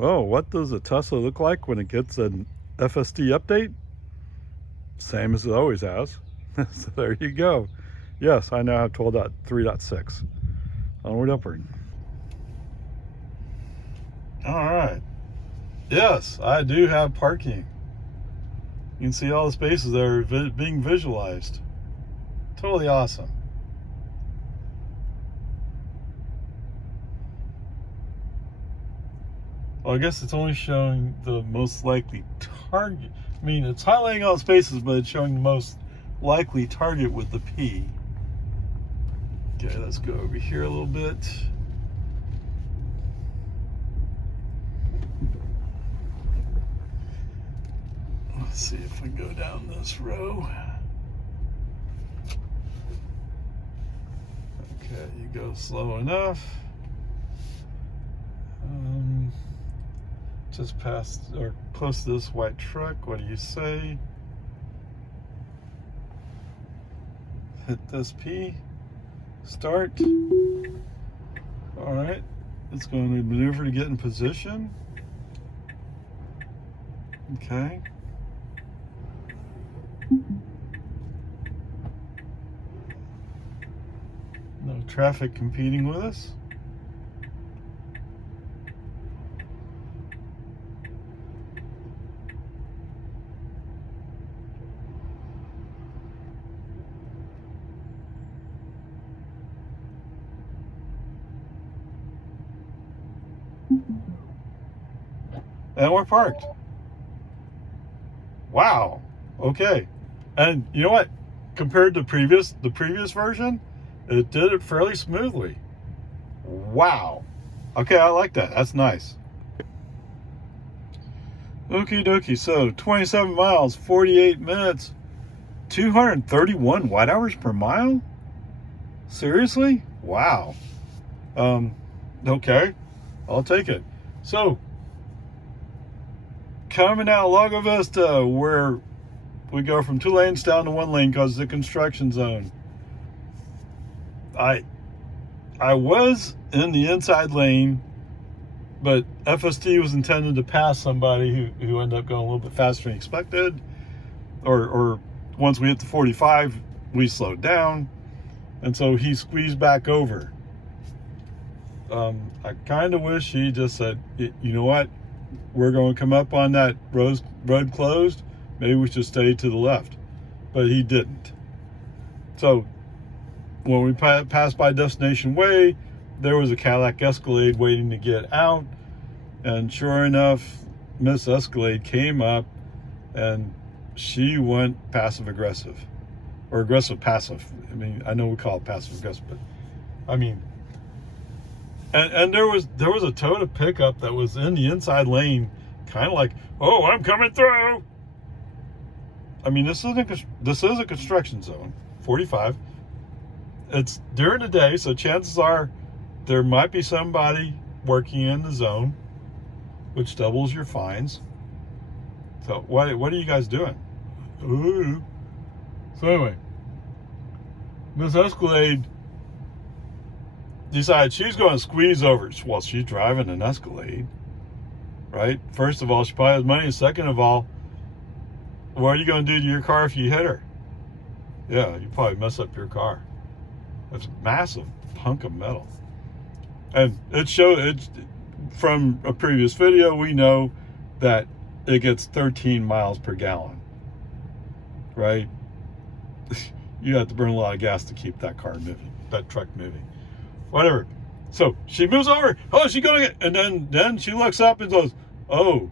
Oh, what does a Tesla look like when it gets an FSD update? Same as it always has. So there you go. Yes, I now have 12.3.6. Onward, upward. All right. Yes, I do have parking. You can see all the spaces that are being visualized. Totally awesome. Well, I guess it's only showing the most likely target. I mean, it's highlighting all the spaces, but it's showing the most likely target with the P. Okay, let's go over here a little bit. Let's see if we go down this row. Okay, you go slow enough. Just past or close to this white truck. What do you say? Hit this P. Start. All right. It's going to maneuver to get in position. Okay. No traffic competing with us. And we're parked. Wow. Okay. And you know what? Compared to the previous version, it did it fairly smoothly. Wow. Okay, I like that. That's nice. Okie dokie. So 27 miles, 48 minutes, 231 watt hours per mile? Seriously? Wow. Okay. I'll take it. So coming out Lago Vista, where we go from 2 lanes down to 1 lane because of the construction zone. I was in the inside lane, but FSD was intended to pass somebody who ended up going a little bit faster than expected. Or once we hit the 45, we slowed down, and so he squeezed back over. I kind of wish he just said, you know what, we're going to come up on that road closed, maybe we should stay to the left. But he didn't. So when we passed by Destination Way, there was a Cadillac Escalade waiting to get out, and sure enough, Miss Escalade came up and she went passive aggressive, or aggressive passive. I mean, I know we call it passive aggressive, but I mean, and there was a Toyota pickup that was in the inside lane, kind of like, oh, I'm coming through. I mean, this is a construction zone, 45. It's during the day, so chances are there might be somebody working in the zone, which doubles your fines. So what are you guys doing? Ooh. So anyway, Miss Escalade decided she's going to squeeze over. Well, she's driving an Escalade, right? First of all, she probably has money. Second of all, what are you going to do to your car if you hit her? Yeah, you probably mess up your car. That's a massive hunk of metal. And it's from a previous video, we know that it gets 13 miles per gallon, right? You have to burn a lot of gas to keep that car moving, that truck moving, whatever. So she moves over. Oh, she's going to get, and then she looks up and goes, oh,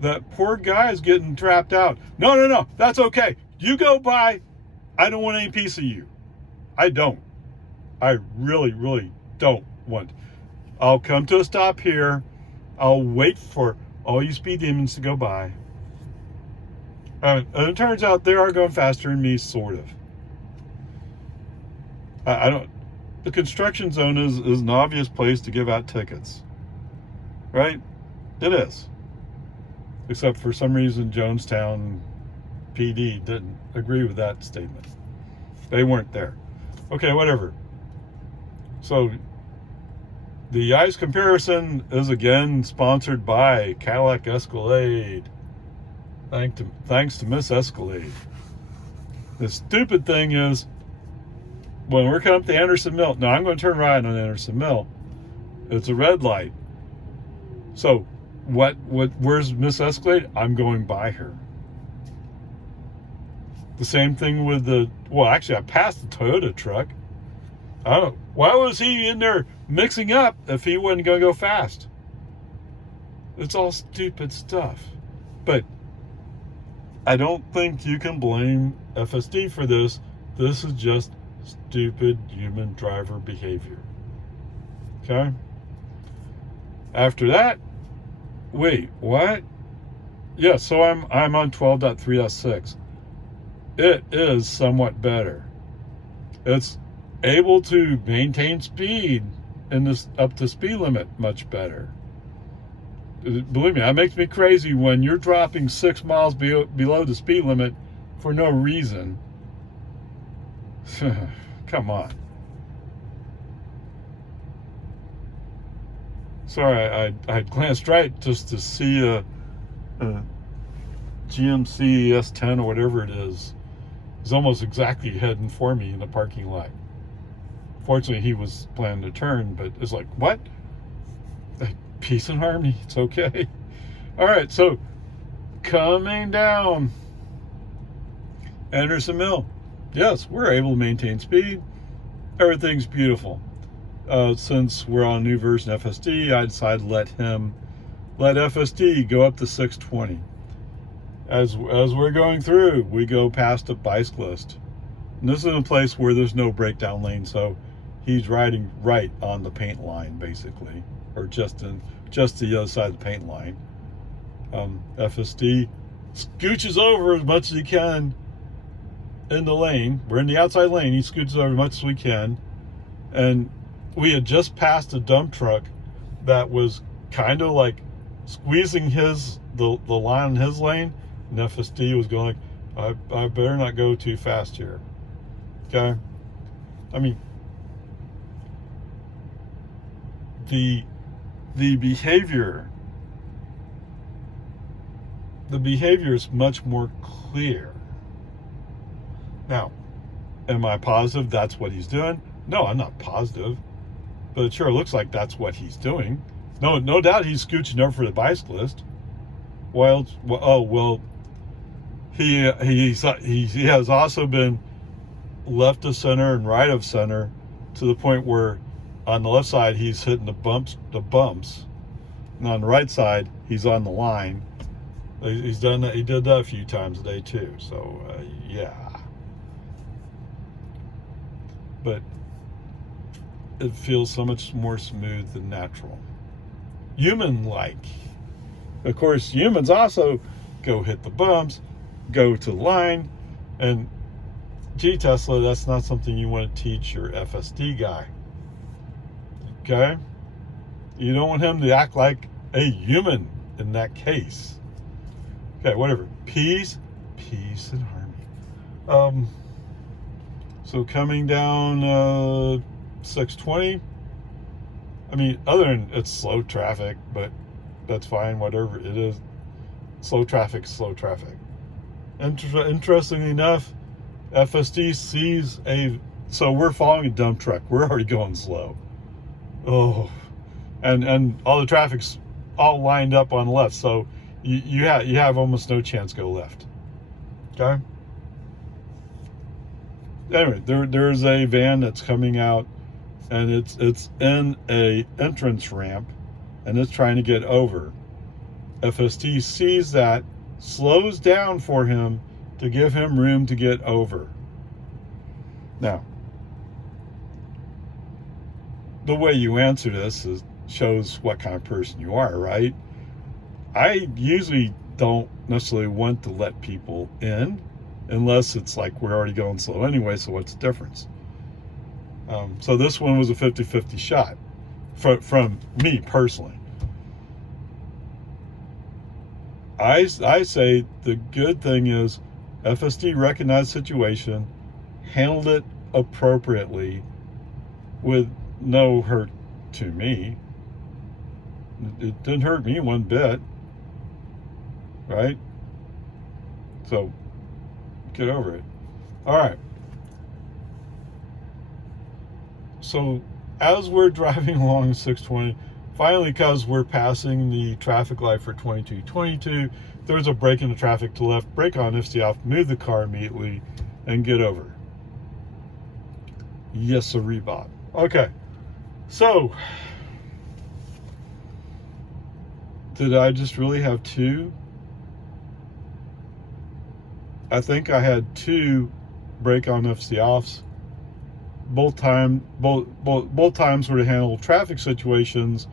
that poor guy is getting trapped out. No, that's okay. You go by. I don't want any piece of you. I don't. I really don't want. I'll come to a stop here. I'll wait for all you speed demons to go by. And it turns out they are going faster than me, sort of. I don't. The construction zone is an obvious place to give out tickets, right? It is. Except for some reason, Jonestown PD didn't agree with that statement. They weren't there. Okay, whatever. So The ice comparison is again sponsored by Cadillac Escalade. Thanks to Miss Escalade. The stupid thing is, when we're coming up to Anderson Mill, now I'm going to turn right on Anderson Mill. It's a red light. So, where's Miss Escalade? I'm going by her. The same thing with actually I passed the Toyota truck. I don't know. Why was he in there mixing up if he wasn't going to go fast? It's all stupid stuff. But I don't think you can blame FSD for this. This is just stupid human driver behavior. Okay? After that, wait, what? Yeah, so I'm on 12.3.6. It is somewhat better. It's able to maintain speed in this up to speed limit much better. Believe me, that makes me crazy when you're dropping 6 miles below the speed limit for no reason. Come on. Sorry, I glanced right just to see a GMC S10 or whatever it is. He's almost exactly heading for me in the parking lot. Fortunately, he was planning to turn, but it's like, what? Peace and harmony. It's okay. All right, so coming down Anderson Mill. Yes, we're able to maintain speed. Everything's beautiful. Since we're on a new version of FSD, I decided to let FSD go up to 620. As we're going through, we go past a bicyclist. And this is a place where there's no breakdown lane, so he's riding right on the paint line, basically, or just the other side of the paint line. FSD scooches over as much as he can in the lane. We're in the outside lane. He scooches over as much as we can, and we had just passed a dump truck that was kind of like squeezing the line in his lane, and FSD was going like, I better not go too fast here. Okay? I mean, the behavior is much more clear. Now, am I positive that's what he's doing? No, I'm not positive, but it sure looks like that's what he's doing. No doubt he's scooching over for the bicyclist. He has also been left of center and right of center to the point where on the left side he's hitting the bumps, and on the right side he's on the line. He's done that. He did that a few times a day too. So yeah, but it feels so much more smooth and natural, human-like. Of course, humans also go hit the bumps, go to the line, and gee, Tesla, that's not something you want to teach your FSD guy. Okay? You don't want him to act like a human in that case. Okay, whatever. Peace and harmony. So coming down 620, I mean, other than it's slow traffic, but that's fine, whatever it is. Slow traffic. Interestingly enough, FSD sees so we're following a dump truck. We're already going slow. Oh, and all the traffic's all lined up on the left, so you have almost no chance to go left. Okay. Anyway, there's a van that's coming out, and it's in a entrance ramp, and it's trying to get over. FSD sees that, slows down for him to give him room to get over. Now, the way you answer this shows what kind of person you are, right? I usually don't necessarily want to let people in unless it's like we're already going slow anyway, so what's the difference? So this one was a 50-50 shot from me personally. I say the good thing is FSD recognized the situation, handled it appropriately with no hurt to me. It didn't hurt me one bit, right? So get over it. All right. So as we're driving along 620, finally, because we're passing the traffic light for 2222, there's a break in the traffic to left, brake on, FSD off, move the car immediately, and get over. Yes, sir, Bob. Okay, so did I just really have two? I think I had two brake on, FSD offs. Both times were to handle traffic situations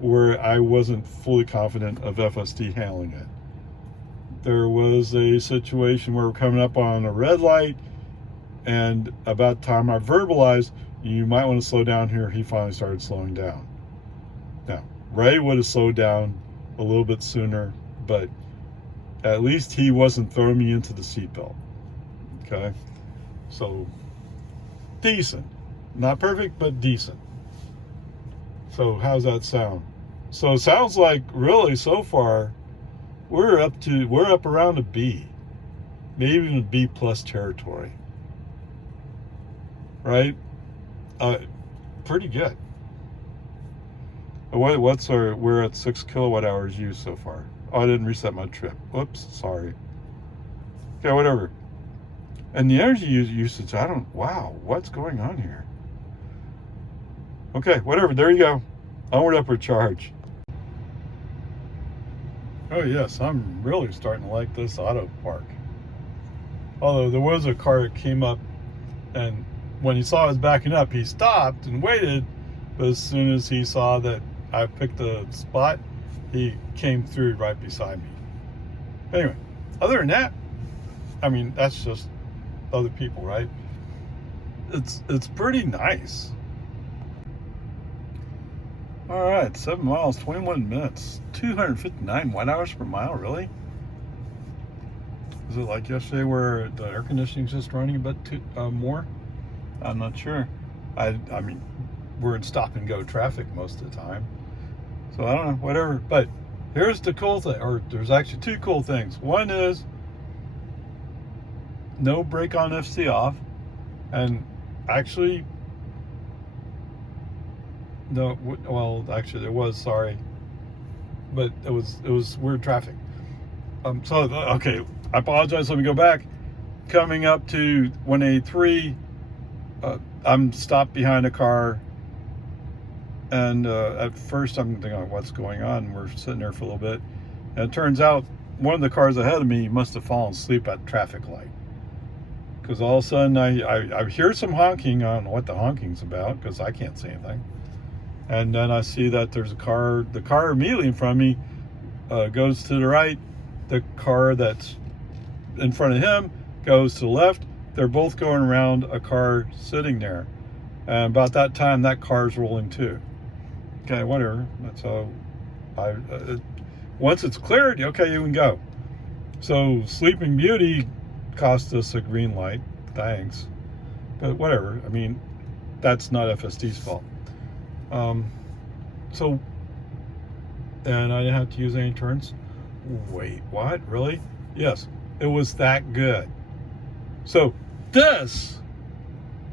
where I wasn't fully confident of FSD handling it. There was a situation where we're coming up on a red light, and about the time I verbalized, you might want to slow down here, he finally started slowing down. Now, Ray would have slowed down a little bit sooner, but at least he wasn't throwing me into the seatbelt. Okay? So, decent. Not perfect, but decent. So how's that sound? So it sounds like really so far we're up around a B, maybe even a B plus territory, right? Pretty good. We're at 6 kilowatt hours used so far. Oh, I didn't reset my trip. Whoops, sorry. Okay, whatever. And the energy usage, wow, what's going on here? Okay, whatever, there you go. Onward, upward charge. Oh yes, I'm really starting to like this auto park. Although there was a car that came up, and when he saw I was backing up, he stopped and waited, but as soon as he saw that I picked the spot, he came through right beside me. Anyway, other than that, I mean, that's just other people, right? It's pretty nice. All right, 7 miles, 21 minutes, 259 watt hours per mile, really? Is it like yesterday where the air conditioning's just running a bit more? I'm not sure. I mean, we're in stop and go traffic most of the time. So I don't know, whatever. But here's the cool thing, or there's actually two cool things. One is no brake on, FSD off, and actually, no, well, actually there was, sorry, but it was weird traffic. So okay, I apologize. Let me go back. Coming up to 183, I'm stopped behind a car, and at first I'm thinking, what's going on? We're sitting there for a little bit, and it turns out one of the cars ahead of me must have fallen asleep at the traffic light. Because all of a sudden I hear some honking. I don't know what the honking's about because I can't see anything. And then I see that there's a car. The car immediately in front of me goes to the right. The car that's in front of him goes to the left. They're both going around a car sitting there. And about that time, that car's rolling too. Okay, whatever. So once it's cleared, okay, you can go. So Sleeping Beauty cost us a green light, thanks, but whatever. I mean, that's not FSD's fault. So, and I didn't have to use any turns. Wait, what? Really? Yes, it was that good. So this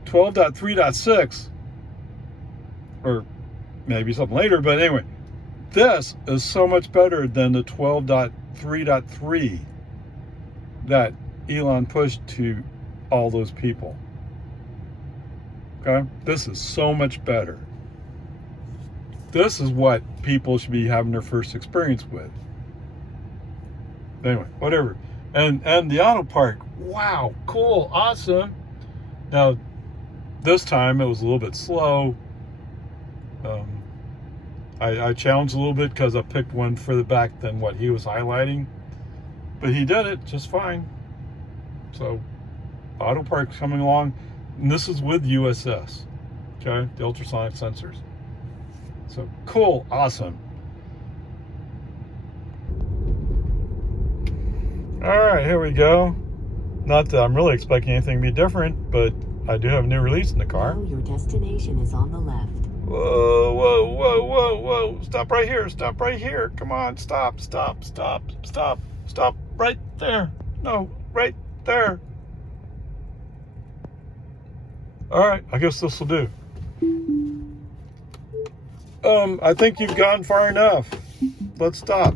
12.3.6, or maybe something later, but anyway, this is so much better than the 12.3.3 that Elon pushed to all those people. Okay, this is so much better. This is what people should be having their first experience with. Anyway, whatever. And the auto park, wow, cool, awesome. Now, this time it was a little bit slow. I challenged a little bit because I picked one further back than what he was highlighting, but he did it just fine. So, auto park's coming along, and this is with USS, okay, the ultrasonic sensors. So cool, awesome. All right, here we go. Not that I'm really expecting anything to be different, but I do have a new release in the car. Now your destination is on the left. Whoa, whoa, whoa, whoa, whoa. Stop right here. Stop right here. Come on. Stop, stop, stop, stop, stop right there. No, right there. All right, I guess this will do. I think you've gone far enough. Let's stop.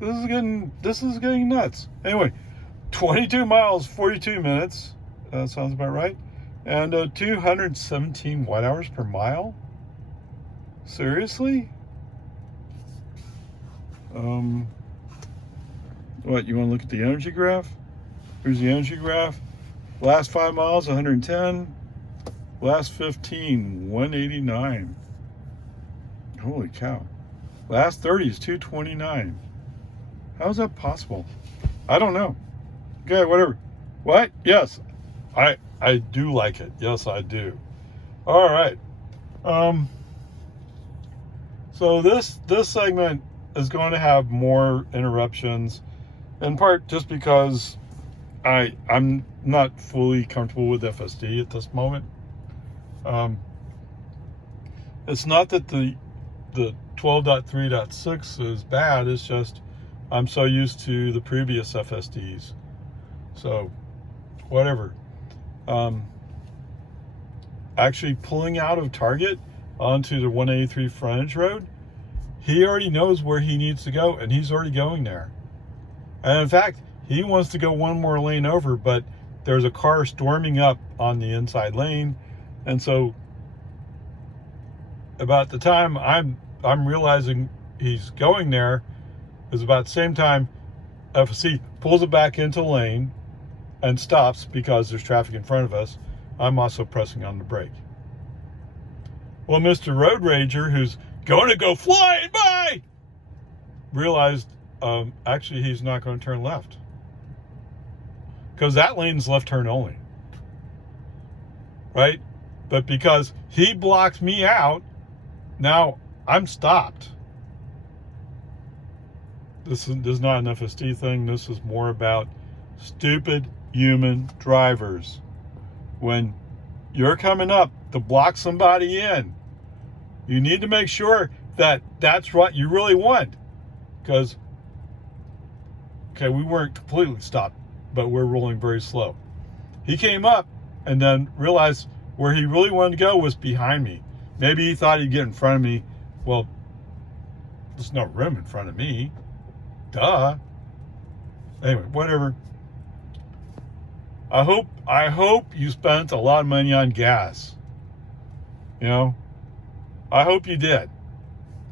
This is getting nuts. Anyway, 22 miles, 42 minutes. That sounds about right. And 217 watt hours per mile. Seriously? What, you want to look at the energy graph? Here's the energy graph. Last 5 miles, 110. Last 15, 189. Holy cow. Last 30 is 229. How is that possible? I don't know. Okay, whatever. What? Yes. I do like it. Yes, I do. All right. So this segment is going to have more interruptions, in part just because I'm not fully comfortable with FSD at this moment. It's not that the 12.3.6 is bad. It's just I'm so used to the previous FSDs. So whatever. Actually pulling out of Target onto the 183 frontage road, he already knows where he needs to go, and he's already going there. And in fact, he wants to go one more lane over, but there's a car storming up on the inside lane, and so about the time I'm realizing he's going there is about the same time FSD pulls it back into lane and stops because there's traffic in front of us. I'm also pressing on the brake. Well, Mr. Road Rager, who's going to go flying by, realized actually he's not going to turn left, because that lane's left turn only, right? But because he blocked me out, now I'm stopped. This is not an FSD thing. This is more about stupid human drivers. When you're coming up to block somebody in, you need to make sure that that's what you really want. Because, okay, we weren't completely stopped, but we're rolling very slow. He came up and then realized where he really wanted to go was behind me. Maybe he thought he'd get in front of me. Well, there's no room in front of me. Duh. Anyway, whatever. I hope you spent a lot of money on gas. You know, I hope you did.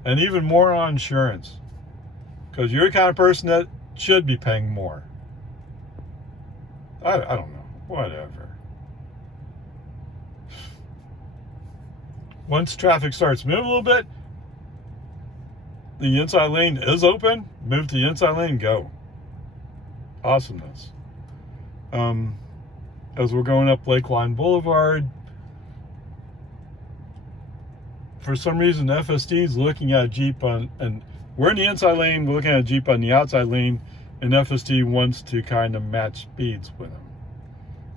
And even more on insurance. Because you're the kind of person that should be paying more. I don't know. Whatever. Once traffic starts moving a little bit, the inside lane is open, move to the inside lane and go. Awesomeness. As we're going up Lakeline Boulevard, for some reason FSD is looking at a Jeep and we're in the inside lane, we're looking at a Jeep on the outside lane, and FSD wants to kind of match speeds with him,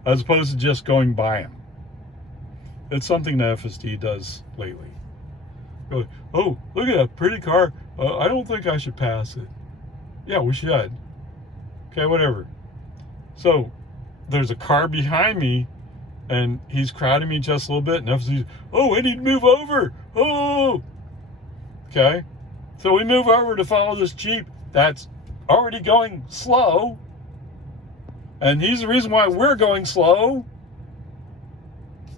as opposed to just going by him. It's something that FSD does lately. Go, oh, look at that pretty car. I don't think I should pass it. Yeah, we should. Okay, whatever. So there's a car behind me and he's crowding me just a little bit, and FSD's, oh, I need to move over. Oh, okay. So we move over to follow this Jeep that's already going slow, and he's the reason why we're going slow.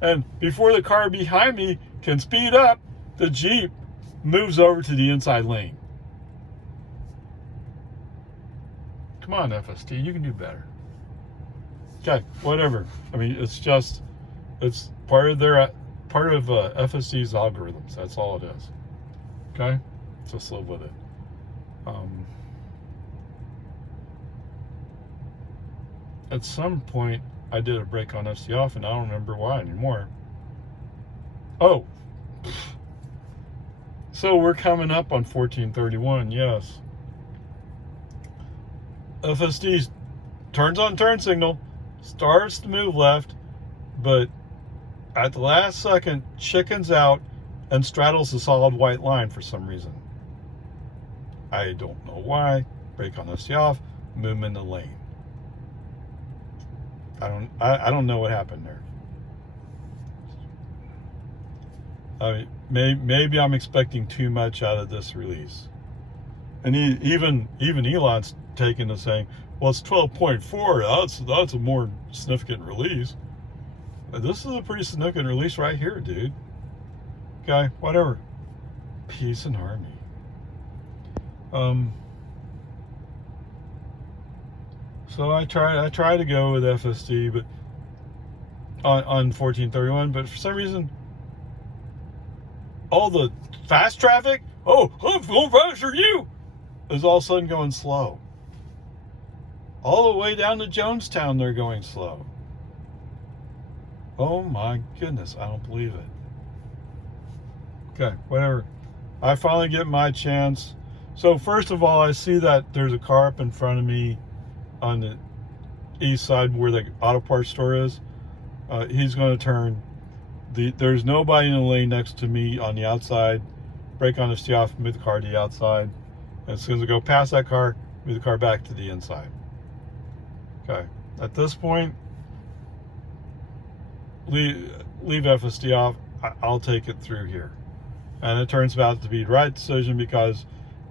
And before the car behind me can speed up, the Jeep moves over to the inside lane. Come on, FSD, you can do better. Okay, whatever. I mean, it's part of FSD's algorithms. That's all it is. Okay, just live with it. At some point, I did a break on FSD off, and I don't remember why anymore. Oh, so we're coming up on 1431. Yes, FSD's turns on turn signal, starts to move left, but at the last second, chickens out and straddles the solid white line for some reason. I don't know why. Brake on ST off, move him in the lane. I don't know what happened there. I mean, maybe I'm expecting too much out of this release. And even Elon's taken to saying, well, it's 12.4. That's a more significant release. This is a pretty significant release right here, dude. Okay, whatever. Peace and harmony. So I try to go with FSD, but on 1431, but for some reason, all the fast traffic, oh, I'm going faster than you, is all of a sudden going slow. All the way down to Jonestown, they're going slow. Oh my goodness, I don't believe it. Okay, whatever. I finally get my chance. So first of all, I see that there's a car up in front of me on the east side where the auto parts store is. He's going to turn. There's nobody in the lane next to me on the outside. Brake on the ST off, move the car to the outside. And as soon as I go past that car, move the car back to the inside. Okay. At this point, leave FSD off. I'll take it through here. And it turns out to be the right decision because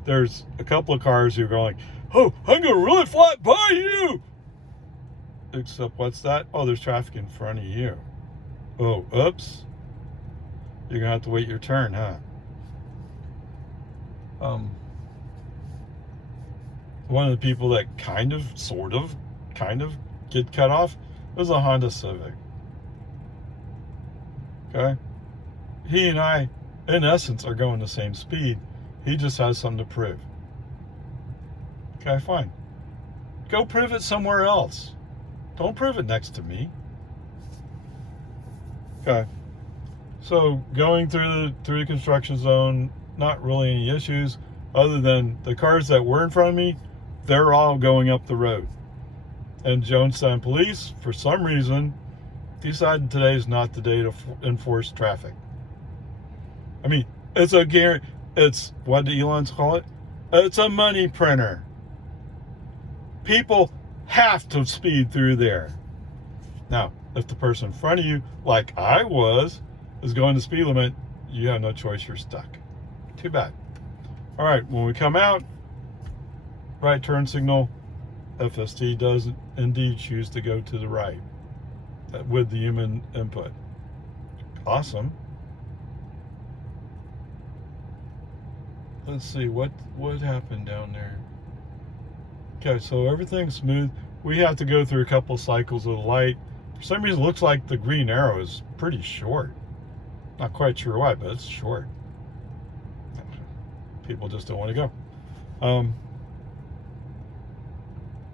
there's a couple of cars who are going like, oh, I'm going to really fly by you. Except what's that? Oh, there's traffic in front of you. Oh, oops. You're going to have to wait your turn, huh? One of the people that kind of get cut off was a Honda Civic. Okay? He and I, in essence, are going the same speed. He just has something to prove. Okay, fine. Go prove it somewhere else. Don't prove it next to me. Okay. So going through the construction zone, not really any issues other than the cars that were in front of me, they're all going up the road. And Jonestown police, for some reason, decided today is not the day to enforce traffic. I mean, it's what do Elon's call it? It's a money printer. People have to speed through there. Now, if the person in front of you, like I was, is going the speed limit, you have no choice, you're stuck. Too bad. All right, when we come out, right turn signal, FSD does indeed choose to go to the right with the human input. Awesome. Let's see, what happened down there? Okay, so everything's smooth. We have to go through a couple cycles of the light. For some reason, it looks like the green arrow is pretty short. Not quite sure why, but it's short. People just don't want to go.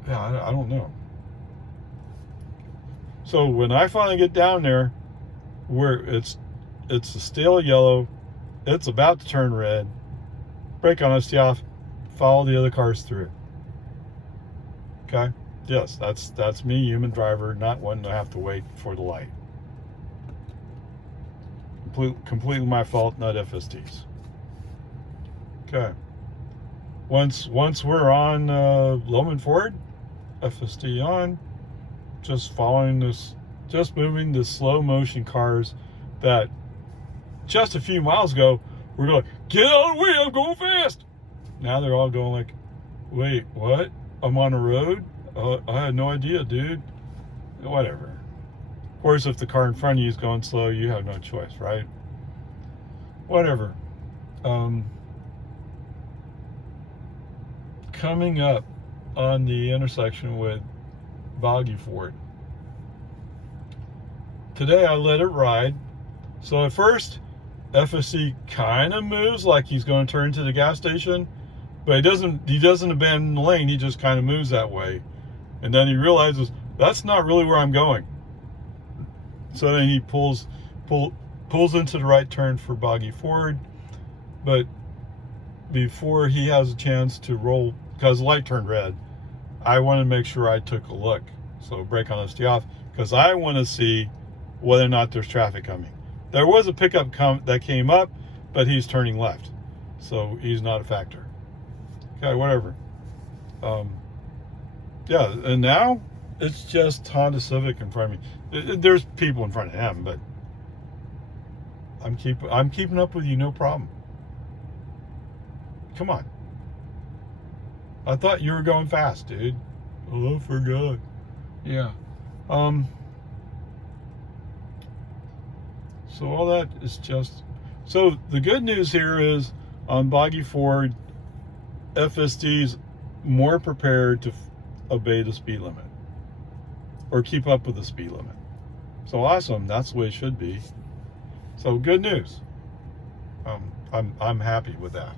Yeah, I don't know. So when I finally get down there, where it's a stale yellow, it's about to turn red, brake on ST off, follow the other cars through. Okay? Yes, that's me, human driver, not wanting to have to wait for the light. Completely my fault, not FSD's. Okay. Once we're on Loman Ford, FSD on, just following this, just moving the slow motion cars that just a few miles ago were going, get out of the way, I'm going fast. Now they're all going like, wait, what? I'm on a road? I had no idea, dude. Whatever. Of course, if the car in front of you is going slow, you have no choice, right? Whatever. Coming up on the intersection with Boggy Ford. Today I let it ride. So at first, FSD kind of moves like he's going to turn to the gas station, but he doesn't abandon the lane. He just kind of moves that way. And then he realizes that's not really where I'm going. So then he pulls into the right turn for Boggy Ford. But before he has a chance to roll, because the light turned red, I want to make sure I took a look. So brake on FSD off, because I want to see whether or not there's traffic coming. There was a pickup that came up, but he's turning left, so he's not a factor. Okay, whatever. Yeah, and now it's just Honda Civic in front of me. There's people in front of him, but I'm keeping up with you, no problem. Come on. I thought you were going fast, dude. Oh, I forgot. Yeah. So all that is just... So the good news here is on Boggy Ford, FSD's more prepared to obey the speed limit or keep up with the speed limit. So awesome. That's the way it should be. So good news. I'm happy with that.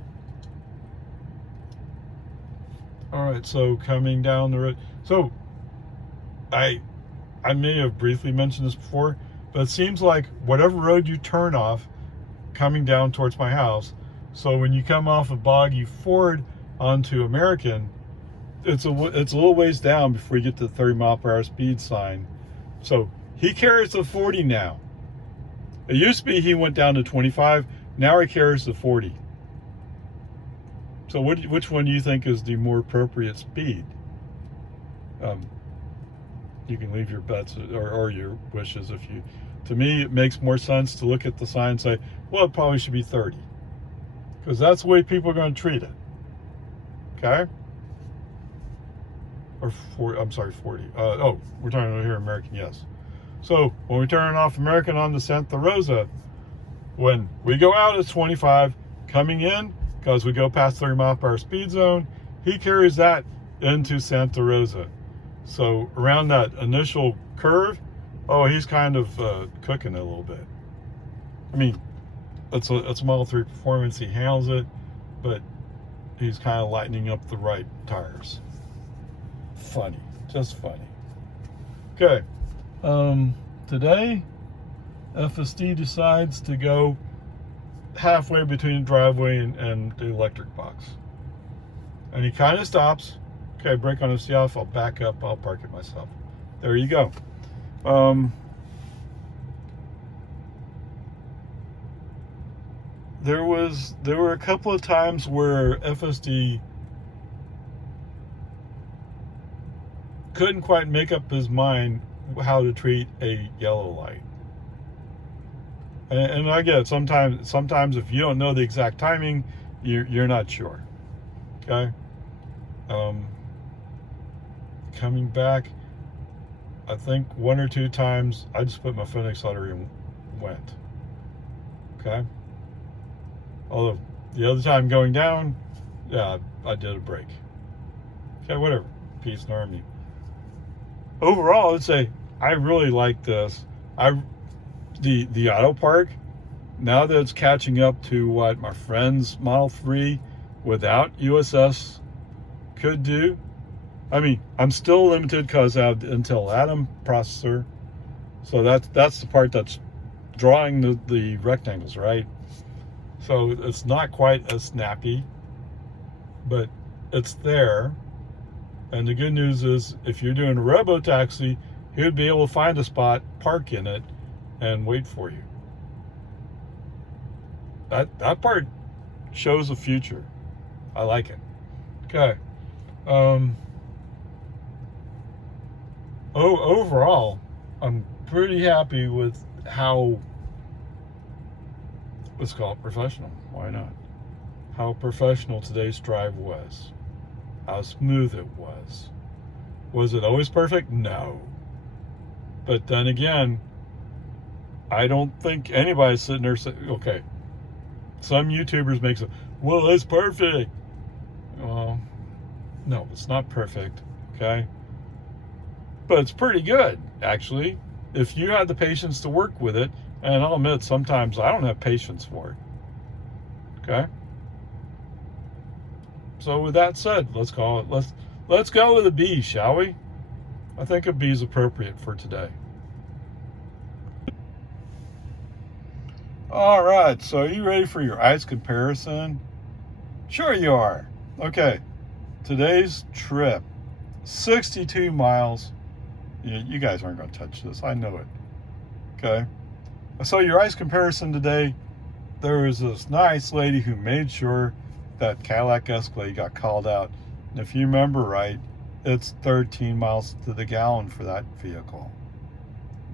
All right, so coming down the road. So I may have briefly mentioned this before, but it seems like whatever road you turn off coming down towards my house, so when you come off of Boggy Ford onto American, it's a little ways down before you get to the 30-mile-per-hour speed sign. So he carries the 40 now. It used to be he went down to 25. Now he carries the 40. So which one do you think is the more appropriate speed? You can leave your bets or your wishes if you... To me, it makes more sense to look at the sign and say, well, it probably should be 30. Because that's the way people are going to treat it. Okay? Or 40, I'm sorry, 40. Oh, we're talking about here American, yes. So when we turn off American on the Santa Rosa, when we go out at 25, coming in, because we go past 30-mile-per-hour speed zone, he carries that into Santa Rosa. So around that initial curve, oh, he's kind of cooking it a little bit. I mean, it's a Model 3 Performance. He handles it, but he's kind of lightening up the right tires. Funny, just funny. Okay, today FSD decides to go halfway between the driveway and the electric box, and he kind of stops. Okay, brake on FSD off. I'll back up. I'll park it myself. There you go. There were a couple of times where FSD couldn't quite make up his mind how to treat a yellow light. And I get it. Sometimes if you don't know the exact timing, you're not sure. Okay. Coming back, I think 1 or 2 times I just put my foot in the accelerator and went. Okay. Although the other time going down, yeah, I did a brake. Okay, whatever. Peace and harmony. Overall, I would say I really like this. The auto park, now that it's catching up to what my friend's Model 3 without USS could do. I mean, I'm still limited because I have the Intel Atom processor. So that's the part that's drawing the rectangles, right? So it's not quite as snappy, but it's there. And the good news is, if you're doing a Robo taxi, he would be able to find a spot, park in it, and wait for you. That part shows the future. I like it. Okay. Overall, I'm pretty happy with how, let's call it professional. Why not? How professional today's drive was. How smooth it was. Was it always perfect? No. But then again, I don't think anybody's sitting there saying, okay, some YouTubers make some, well, it's perfect. Well, no, it's not perfect, okay? But it's pretty good, actually, if you had the patience to work with it. And I'll admit, sometimes I don't have patience for it. Okay? So with that said, let's go with a B, shall we? I think a B is appropriate for today. All right, so are you ready for your ICE comparison? Sure you are. Okay, today's trip. 62 miles. You guys aren't going to touch this. I know it. Okay. So your ice comparison today, there was this nice lady who made sure that Cadillac Escalade got called out. And if you remember right, it's 13 miles to the gallon for that vehicle.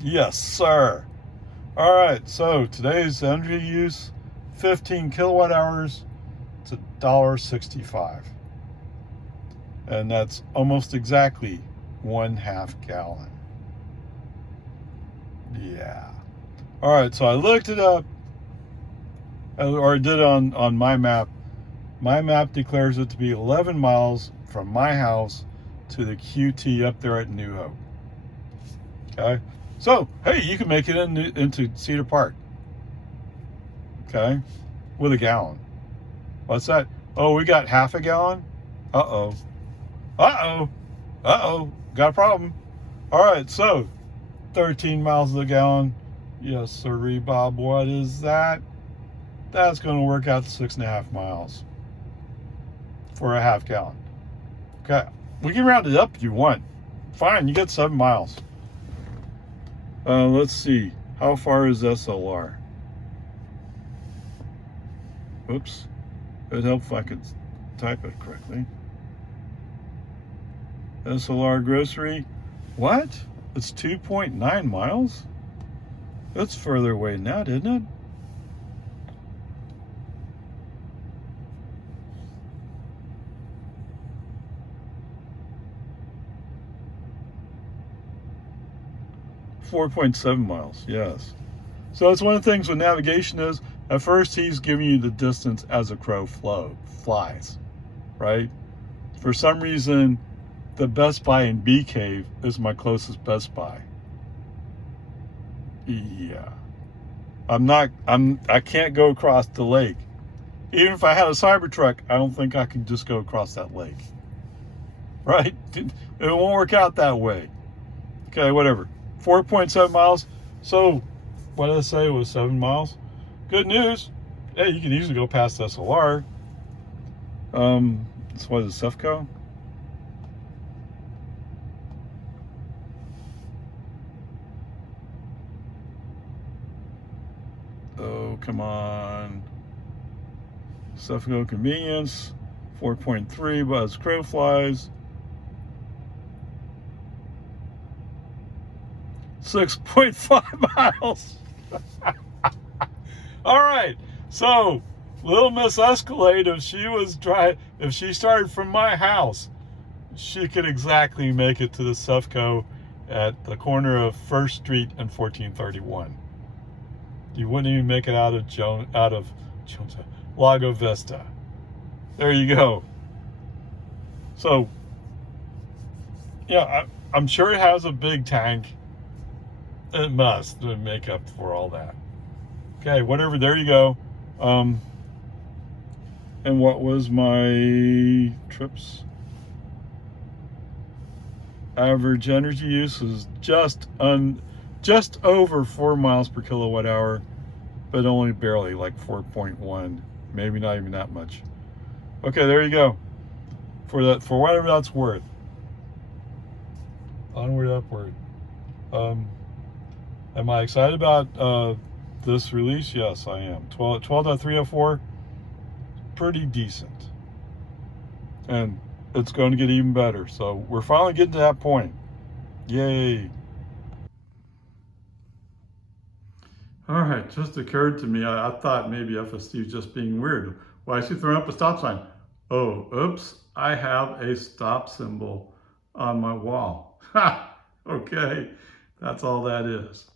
Yes, sir. All right, so today's energy use, 15 kilowatt hours. It's $1.65. And that's almost exactly 1/2 gallon. Yeah. All right, so I looked it up, or I did it on my map. My map declares it to be 11 miles from my house to the QT up there at New Hope. Okay, so hey, you can make it into Cedar Park. Okay, with a gallon. What's that? Oh, we got 1/2 gallon. Uh-oh. Got a problem. All right, so 13 miles a gallon. Yes, sir, Bob. What is that? That's going to work out to 6.5 miles for a 1/2 gallon. Okay, we can round it up if you want. Fine, you get 7 miles. Let's see. How far is SLR? Oops. It'd help if I could type it correctly. SLR grocery. What? It's 2.9 miles? That's further away than that, isn't it? .7 miles, yes. So that's one of the things with navigation is, at first he's giving you the distance as a crow flies, right? For some reason, the Best Buy in Bee Cave is my closest Best Buy. Yeah. I can't go across the lake. Even if I had a Cybertruck, I don't think I could just go across that lake. Right? It won't work out that way. Okay, whatever. 4.7 miles. So, what did I say? It was 7 miles. Good news. Hey, you can easily go past SLR. So what is it, Sefco? Oh, come on. Sefco convenience. 4.3, but as crow flies. 6.5 miles. All right, so little Miss Escalade, if she started from my house, she could exactly make it to the Sefco at the corner of First Street and 1431. You wouldn't even make it out of Lago Vista. There you go. So, yeah, I'm sure it has a big tank. It must make up for all that. Okay, whatever, there you go. And what was my trips? Average energy use is just over 4 miles per kilowatt hour, but only barely, like 4.1, maybe not even that much. Okay, there you go. For whatever that's worth. Onward, upward. Am I excited about this release? Yes, I am. 12.304, pretty decent. And it's going to get even better. So we're finally getting to that point. Yay. All right, just occurred to me, I thought maybe FSD was just being weird. Why is he throwing up a stop sign? Oh, oops, I have a stop symbol on my wall. Ha, okay, that's all that is.